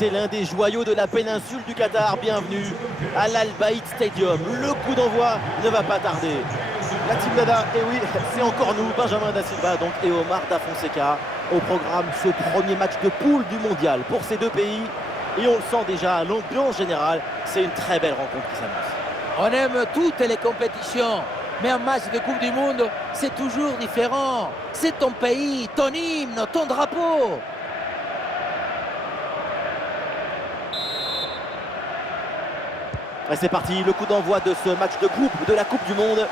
C'est l'un des joyaux de la péninsule du Qatar. Bienvenue à l'Al Bayt Stadium. Le coup d'envoi ne va pas tarder. La Team Dada, et oui, c'est encore nous, Benjamin Da Silva donc, et Omar Da Fonseca. Au programme, ce premier match de poule du mondial pour ces deux pays. Et on le sent déjà, l'ambiance générale, c'est une très belle rencontre qui s'annonce. On aime toutes les compétitions, mais un match de Coupe du Monde, c'est toujours différent. C'est ton pays, ton hymne, ton drapeau. Et c'est parti, le coup d'envoi de ce match de groupe de la Coupe du Monde.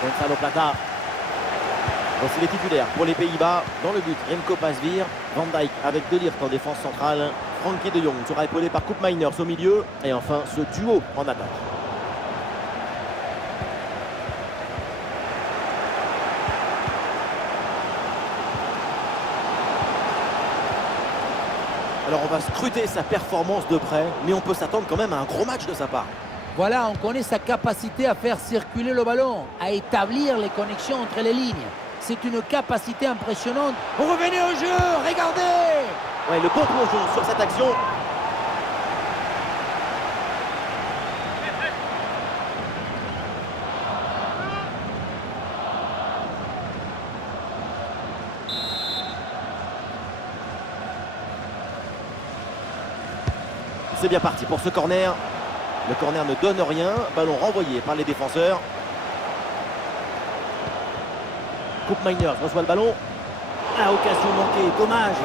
Gonzalo Plata. Voici les titulaires pour les Pays-Bas. Dans le but, Remco Pasveer, Van Dijk avec De Ligt en défense centrale. Frenkie de Jong sera épaulé par Koop Meiners au milieu. Et enfin, ce duo en attaque. Alors on va scruter sa performance de près, mais on peut s'attendre quand même à un gros match de sa part. Voilà, on connaît sa capacité à faire circuler le ballon, à établir les connexions entre les lignes. C'est une capacité impressionnante. Revenez au jeu, regardez! Ouais, le bon plongeon sur cette action. C'est bien parti pour ce corner. Le corner ne donne rien. Ballon renvoyé par les défenseurs. Koop Meiners reçoit le ballon. Ah, occasion manquée, dommage.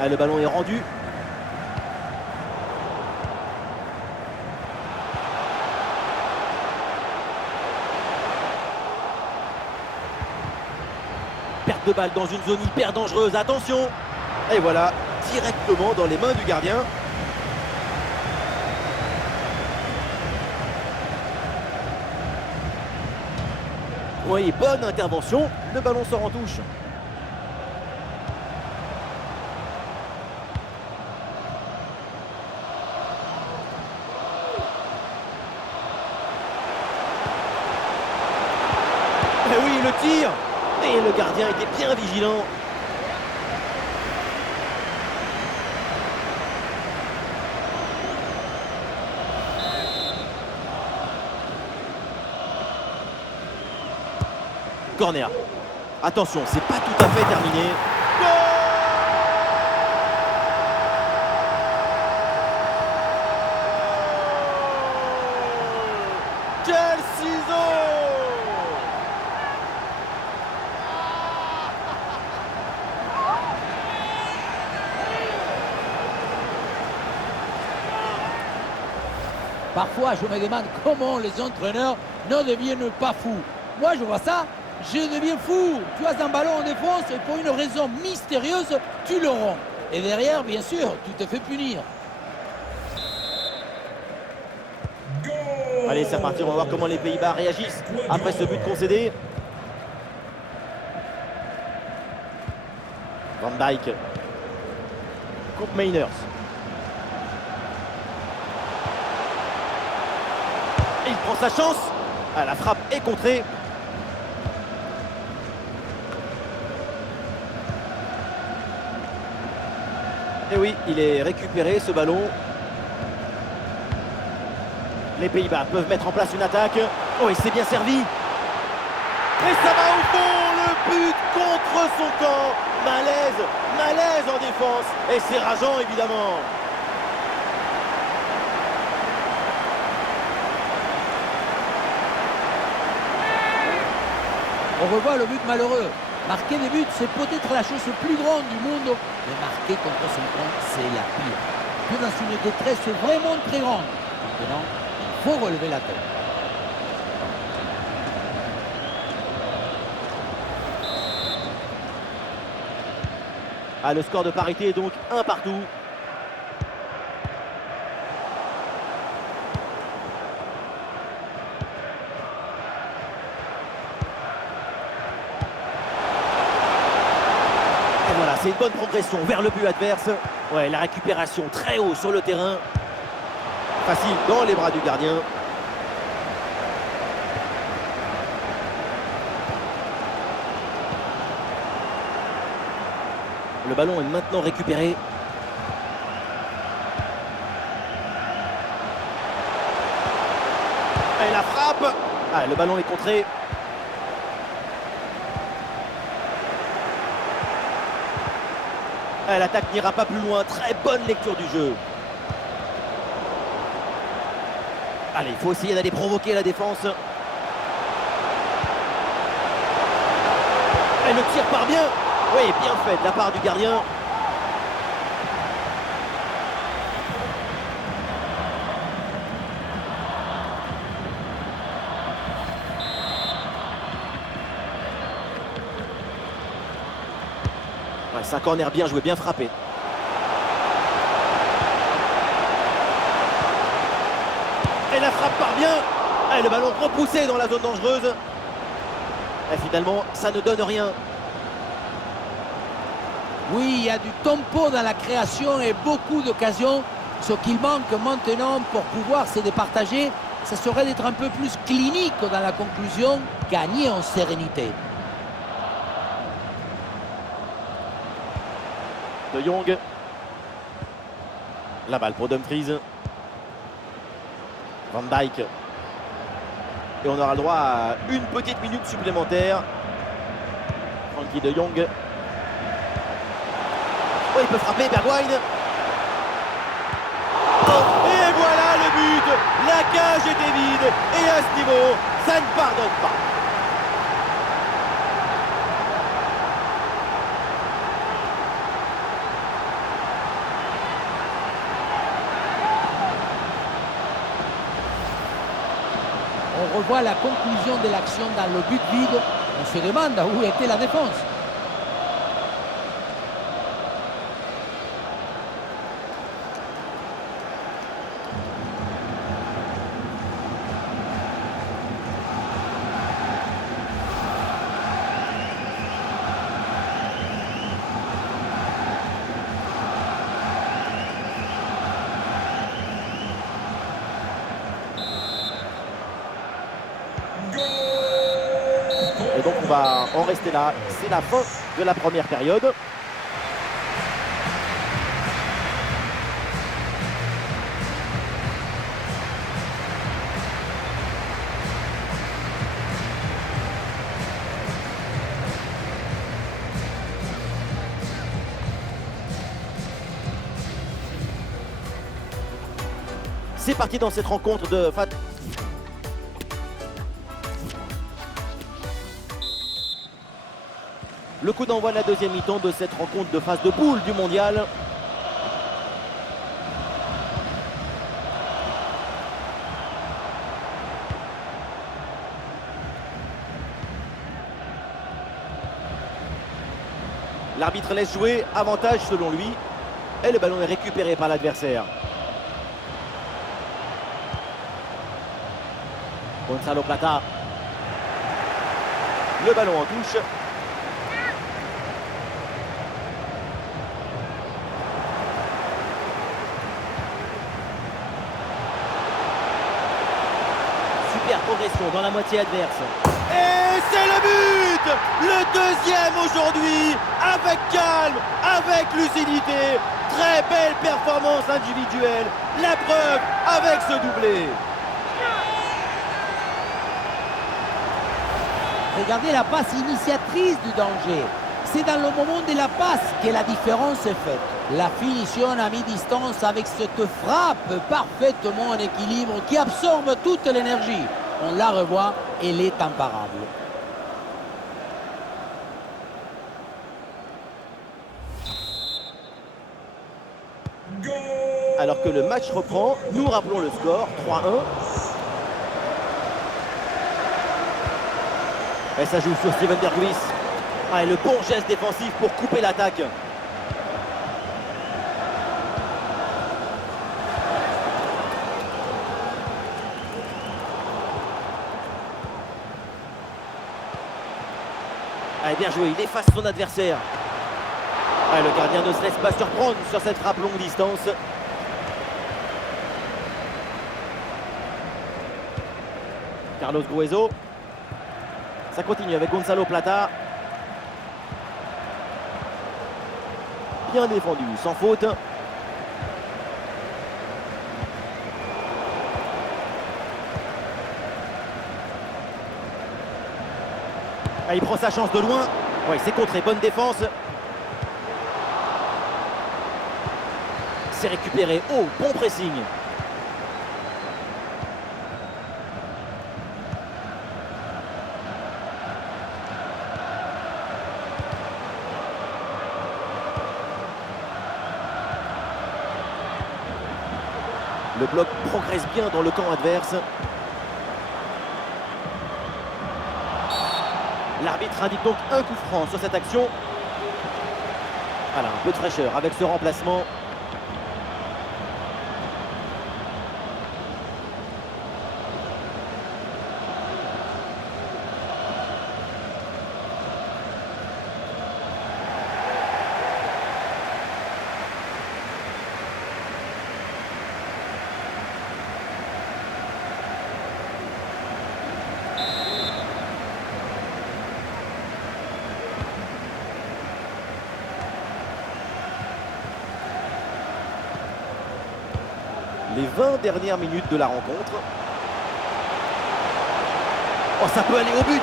Ah, le ballon est rendu. Perte de balle dans une zone hyper dangereuse, attention. Et voilà, directement dans les mains du gardien. Oui, bonne intervention, le ballon sort en touche. Et oui, le tir. Et le gardien était bien vigilant. Corner. Attention, c'est pas tout à fait terminé. Quel ciseau! Parfois, je me demande comment les entraîneurs ne deviennent pas fous. Moi, je vois ça, je deviens fou. Tu as un ballon en défense et pour une raison mystérieuse, tu le rends. Et derrière, bien sûr, tu te fais punir. Allez, c'est reparti, on va voir comment les Pays-Bas réagissent après ce but concédé. Van Dijk. Koop Meiners. Et il prend sa chance. Ah, la frappe est contrée. Et oui, il est récupéré ce ballon. Les Pays-Bas peuvent mettre en place une attaque. Oh, il s'est bien servi. Et ça va au fond, le but contre son camp. Malaise en défense. Et c'est rageant, évidemment. On revoit le but malheureux. Marquer des buts, c'est peut-être la chose plus grande du monde. Mais marquer contre son camp, c'est la pire. Tu es dans une détresse vraiment très grande. Maintenant, il faut relever la tête. Ah, le score de parité est donc 1 partout. c'est une bonne progression vers le but adverse. Ouais, la récupération très haut sur le terrain. Facile dans les bras du gardien. Le ballon est maintenant récupéré. Et la frappe. Ah, le ballon est contré. Ah, l'attaque n'ira pas plus loin. Très bonne lecture du jeu. Allez, il faut essayer d'aller provoquer la défense. Et le tir part bien. Oui, bien fait de la part du gardien. Ouais, c'est un corner bien joué, bien frappé. Et la frappe part bien. Et le ballon repoussé dans la zone dangereuse. Et finalement, ça ne donne rien. Oui, il y a du tempo dans la création et beaucoup d'occasions. Ce qu'il manque maintenant pour pouvoir se départager, ce serait d'être un peu plus clinique dans la conclusion, gagner en sérénité. De Jong. La balle pour Dumfries. Van Dijk. Et on aura le droit à une petite minute supplémentaire. Frenkie de Jong. Oh, il peut frapper, Bergwijn. Oh, et voilà le but. La cage était vide. Et à ce niveau, ça ne pardonne pas. On revoit la conclusion de l'action dans le but vide. On se demande où était la défense. Et donc on va en rester là. C'est la fin de la première période. C'est parti dans cette rencontre de... Le coup d'envoi de la deuxième mi-temps de cette rencontre de phase de poule du mondial. L'arbitre laisse jouer, avantage selon lui. Et le ballon est récupéré par l'adversaire. Gonzalo Plata. Le ballon en touche. Super progression dans la moitié adverse. Et c'est le but! Le deuxième aujourd'hui, avec calme, avec lucidité. Très belle performance individuelle. La preuve avec ce doublé. Regardez la passe initiatrice du danger. C'est dans le moment de la passe que la différence est faite. La finition à mi-distance avec cette frappe parfaitement en équilibre qui absorbe toute l'énergie. On la revoit, elle est imparable. Alors que le match reprend, nous rappelons le score, 3-1. Et ça joue sur Steven Berghuis. Ah, et le bon geste défensif pour couper l'attaque. Allez, bien joué, il efface son adversaire. Ouais, le gardien ne se laisse pas surprendre sur cette frappe longue distance. Carlos Gruezo. Ça continue avec Gonzalo Plata. Bien défendu, sans faute. Ah, il prend sa chance de loin. Ouais, c'est contré, bonne défense. C'est récupéré. Oh, bon pressing. Le bloc progresse bien dans le camp adverse. L'arbitre indique donc un coup franc sur cette action. Voilà, un peu de fraîcheur avec ce remplacement. Les 20 dernières minutes de la rencontre. Oh, ça peut aller au but.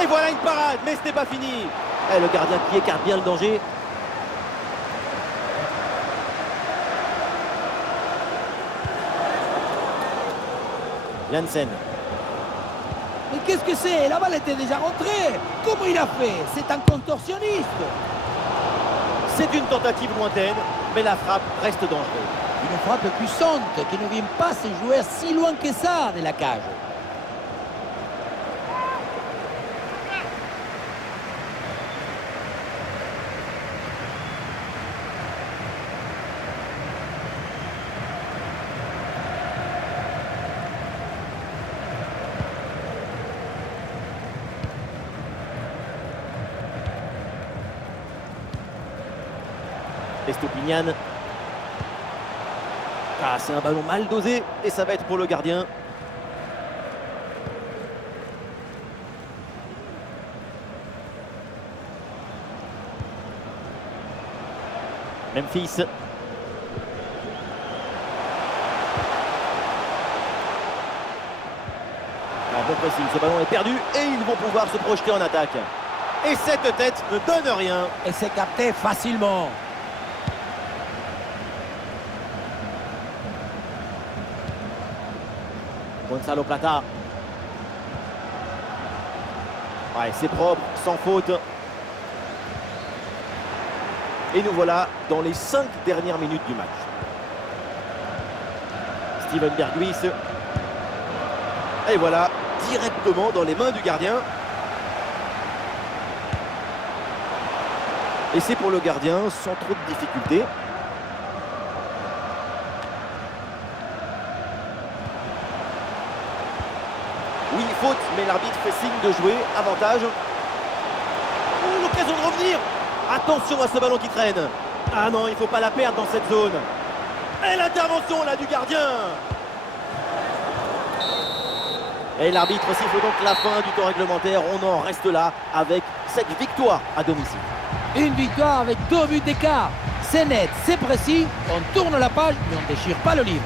Et voilà une parade, mais ce n'est pas fini. Et le gardien qui écarte bien le danger. Janssen. Mais qu'est-ce que c'est? La balle était déjà rentrée. Comment il a fait? C'est un contorsionniste. C'est une tentative lointaine, mais la frappe reste dangereuse. Une frappe puissante qui ne vient pas se jouer si loin que ça de la cage. Estopignan. Ah, c'est un ballon mal dosé et ça va être pour le gardien. Memphis. Bon pressing, ce ballon est perdu et ils vont pouvoir se projeter en attaque. Et cette tête ne donne rien. Et c'est capté facilement. Gonzalo Plata. Ouais, c'est propre, sans faute. Et nous voilà dans les 5 dernières minutes du match. Steven Berghuis. Et voilà, directement dans les mains du gardien. Et c'est pour le gardien sans trop de difficultés. Oui, faute, mais l'arbitre fait signe de jouer. Avantage. Oh, l'occasion de revenir. Attention à ce ballon qui traîne. Ah non, il ne faut pas la perdre dans cette zone. Et l'intervention là du gardien. Et l'arbitre siffle donc la fin du temps réglementaire. On en reste là avec cette victoire à domicile. Une victoire avec 2 buts d'écart. C'est net, c'est précis. On tourne la page, mais on ne déchire pas le livre.